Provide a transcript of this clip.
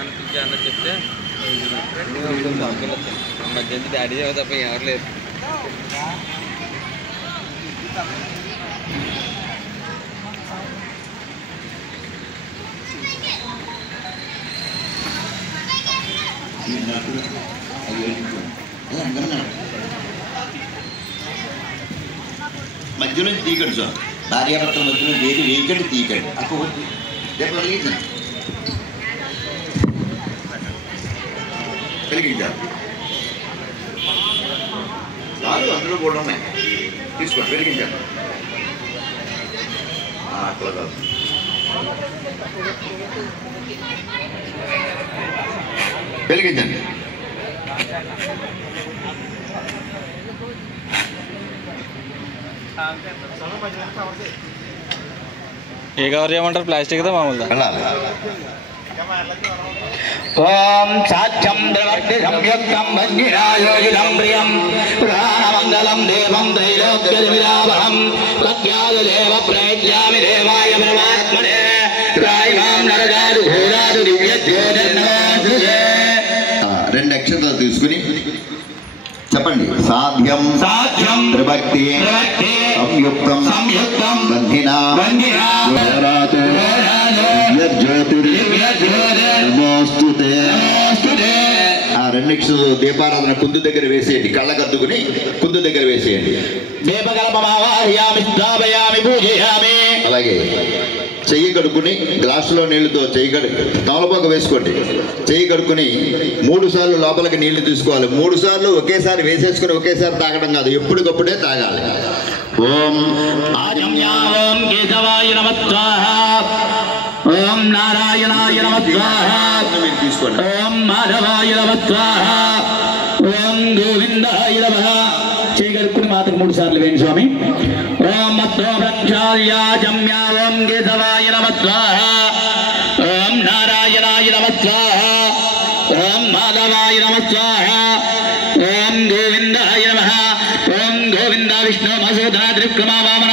అనిపించే అన్న చెప్తే మధ్య డాడీ తప్ప ఎవరు లేరు. మధ్య నుంచి తీయకండి సార్, భార్యాభర్తల మధ్య నుంచి ఏది వేయకండి, తీయకండి. అప్పుడు కలిగించాలి చాలు, అందులో కూడా ఉన్నాయి, తీసుకోండి, వెలిగించాలి. అట్లా కాదు, వెలిగించండి. ఏ కవర్ చేయమంటారు? ప్లాస్టిక్ దా మామూలుదా? ఓం సాధ్యం ప్రవర్తి సంయుక్తం భంగిరాయోగితం ప్రియం పురాణమంగళం దేవం త్రైలోక్యవిరావహం లక్ష్యాదేవ ప్రయజ్ఞామి దేవాయ పరమాత్మనే రాయిమాం నరగాదు ఘోరాదు దివ్యజ్యోతిర్నమోస్తుతే. 2 అక్షరాలు తీసుకుని చెప్పండి. సాధ్యం సాధ్యం త్రిభక్తి సంయుక్తం సంయుక్తం బంధినా ఘోరాత్ దివ్యజ్యోతిర్నమోస్తుతే. ఆ 2 అక్షరాలు దీపారాధన కుందు దగ్గర వేసేయండి, కళ్ళకద్దుకుని కుందు దగ్గర వేసేయండి. అలాగే చెయ్యి కడుక్కుని గ్లాసులో నీళ్లతో తమలపాకు వేసుకోండి. చెయ్యి కడుక్కుని 3 సార్లు లోపలికి నీళ్లు తీసుకోవాలి. 3 సార్లు ఒకేసారి వేసేసుకుని ఒకేసారి తాగడం కాదు, ఎప్పటికప్పుడే తాగాలి. ఓం ఓం కేశవాయ నమః స్వాహా, ఓం నారాయణాయ నమః స్వాహా, మీరు తీసుకోండి. ఓం మాధవాయ నమః స్వాహా, ఓం గోవిందాయ నమః. చేయగలుగుకుని మాత్రం 3 సార్లు వేయండి స్వామి. ఓం మత్తో ప్రక్షాళ్యాజమ్యా, ఓం కేశవాయ నమః స్వాహా, ఓం నారాయణాయ నమః స్వాహా, ఓం మాధవాయ నమః స్వాహా, ఓం గోవిందాయ నమః. ఓం గోవింద విష్ణు మసూదా త్రిక్రమ వామన